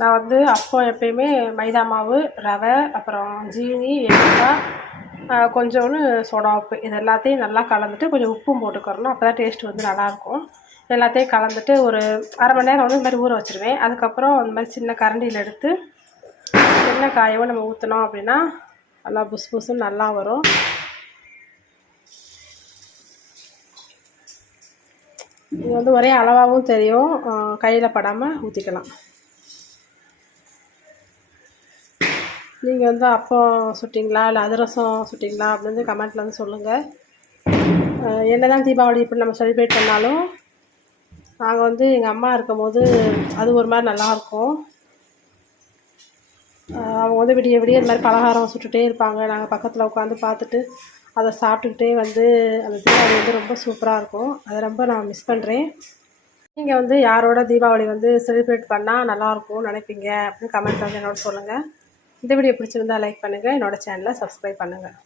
நான் வந்து அப்பம் எப்பயுமே மைதா மாவு, ரவை, அப்புறம் ஜீனி, ஏலக்காய், கொஞ்சோண்டு சோடா உப்பு இது எல்லாத்தையும் நல்லா கலந்துட்டு கொஞ்சம் உப்பும் போட்டுக்கிறணும். அப்போ தான் டேஸ்ட் வந்து நல்லாயிருக்கும். எல்லாத்தையும் கலந்துட்டு ஒரு அரை மணி நேரம் வந்து இந்த மாதிரி ஊற வச்சுருவேன். அதுக்கப்புறம் இந்த மாதிரி சின்ன கரண்டியில் எடுத்து எண்ணெய் காயவும் நம்ம ஊற்றினோம் அப்படின்னா நல்லா புசு புசுன்னு நல்லா வரும். இது வந்து ஒரே அளவாகவும் தெரியும், கையில் படாமல் ஊற்றிக்கலாம். நீங்கள் வந்து அப்பம் சுட்டிங்களா இல்லை அதிரசம் சுட்டிங்களா அப்படின்னு கமெண்ட்டில் வந்து சொல்லுங்கள். என்ன தான் தீபாவளி இப்படி நம்ம செலிப்ரேட் பண்ணாலும் நாங்கள் வந்து எங்கள் அம்மா இருக்கும் போது அது ஒரு மாதிரி நல்லாயிருக்கும். அவங்க வந்து விடிய விடிய இந்த மாதிரி பலகாரம் சுட்டுகிட்டே இருப்பாங்க. நாங்கள் பக்கத்தில் உட்காந்து பார்த்துட்டு அதை சாப்பிட்டுக்கிட்டே வந்து அந்த தீபாவளி வந்து ரொம்ப சூப்பராக இருக்கும். அதை ரொம்ப நான் மிஸ் பண்ணுறேன். நீங்கள் வந்து யாரோட தீபாவளி வந்து செலிப்ரேட் பண்ணால் நல்லாயிருக்கும்னு நினைப்பீங்க அப்படின்னு கமெண்ட்டில் வந்து என்னோட சொல்லுங்கள். இந்த வீடியோ பிடிச்சிருந்தால் லைக் பண்ணுங்கள், என்னோடய சேனலை சப்ஸ்கிரைப் பண்ணுங்கள்.